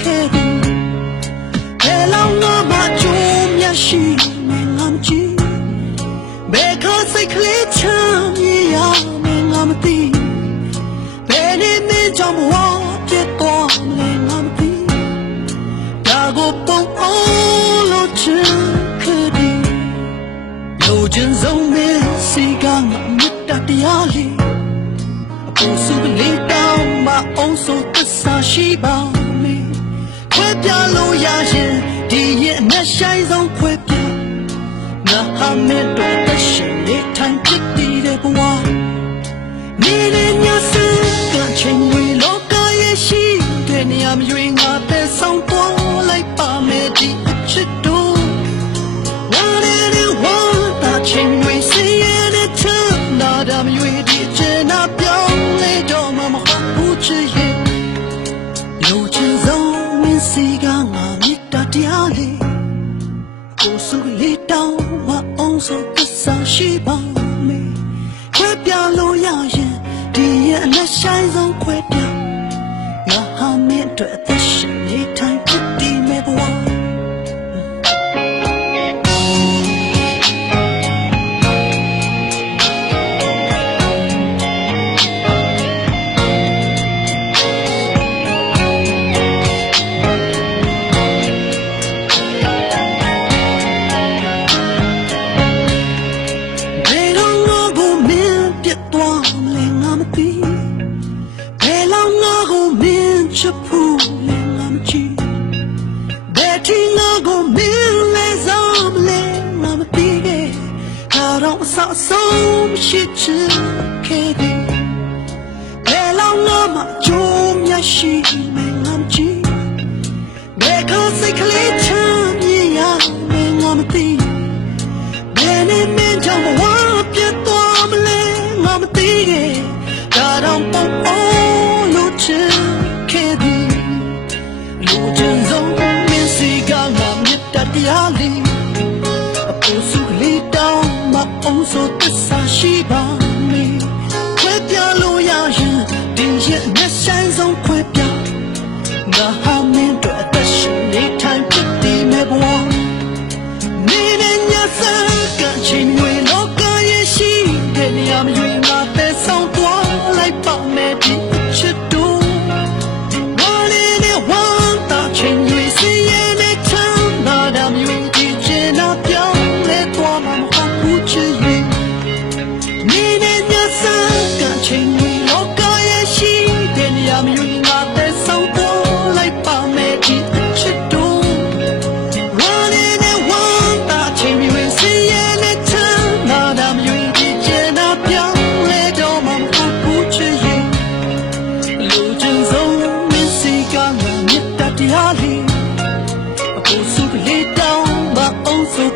ခဲ့သည်ဘယ်လောက်ငါမှကြုံမြတ်ရှိနေငါမကြည့်ဘယ်ခါစိတ်ကလေးချမ်းမြေရမယ်ငါမသိဘယ်နေ့မင်းကြောင့်ဘဝပြတ်သွားမလဲငါမသိဒါကိုပုံအောင်လို့ချင်ခဲ့သည်လိုချင်ဆုံးမင်းစီကငါမြတ်တရားလေးအပူစုကလေးတောင်းမအောင်ဆိုသစ္စာရှိပါမေခွဲပြလို့ရရင်ဒီရဲ့အနဲ့ဆိုင်ဆုံးခွဲပြငါဟာမဲ့တော့တရှင်လေးထိုင်ဖြစ်တည်တဲ့ဘဝနေနေညစကချင်းဝေလောကရဲ့ရှိတဲ့နေရာမြွေငါတဲ့ဆောင်သွားလိုက်ပါမယ်ဒီအချစ်တို့ဝါရဲနဲ့ဝါတာချင်းဝေစီရဲ့တဲ့ချမ်းနာတာမြွေဒီချင်နာပြောင်းလဲတော့မှမဟုတ်ဘူးချစ်ရဲ့လူချင်းဆုံးမင်းစီကငါမြတ်တရားလေးကိုယ်စုလေးတောင်းမအောင်ဆိုသစ္စာရှိပါမယ်ခွဲပြလို့ရရင်ဒီရဲ့အနဲ့ဆိုင်ဆုံးခွဲပြငါဟာမင်းအတွက်အသက်ရှင်နေထိုင်ဖြစ်တည်မဲ့ဘဝချစ်ဖို့လည်းငါမကြည့်ဘယ်ထင်ငါကိုမင်းလဲစားမလဲငါမသိခဲ့ဒါတော့အဆအဆုံးရှိချင်ခဲ့တယ်ဘယ်လောက်ငါမှကြုံရရှိမယ်ငါမကြည့်ဘယ်ခါစိတ်ကလေးချမ်းမြေရမယ်ငါမသိဘယ်နဲ့မင်းကြောင့်ဘဝပြတ်သွားမလဲငါမသိခဲ့ဒါတော့ပုံအောင်လို့ချင်လူချင်ဆုံးမင်းစီကငါမြတ်တရားလေးအပူစုလေးတောင်းမအောင်ဆိုသစ္စာရှိပါမေခွဲပြလို့ရရင်ဒီရဲ့မျက်ဆိုင်ဆုံးခွဲပြငါဟာမင်းတို့အသက်ရှင်နေထိုင်ဖြစ်တည်မဲ့ဘဝနေနေညစကချင်းဝေလောကရဲ့ရှိတဲ့နေရာမြွေငါတဲ့ဆောင်သွားလိုက်ပါမယ်ဒီချစ်တို့ချင်းဝေလောကရဲ့ရှိတဲ့နေရာမြူငါတဲ့ဆောင်ပေါ်လိုက်ပါမယ်ဒီအချစ်တို့ဝါနေနဲ့ဝါတာချင်းဝေစီရဲ့နဲ့ချမ်းနာတာမြူဒီကျန်နာပြောင်းလဲတော့မှမဟုတ်ဘူးချစ်ရဲ့လူချင်ဆုံးမင်းစီကငါမြတ်တရားလေးအပူစုကလေးတောင်းမအောင်ဆို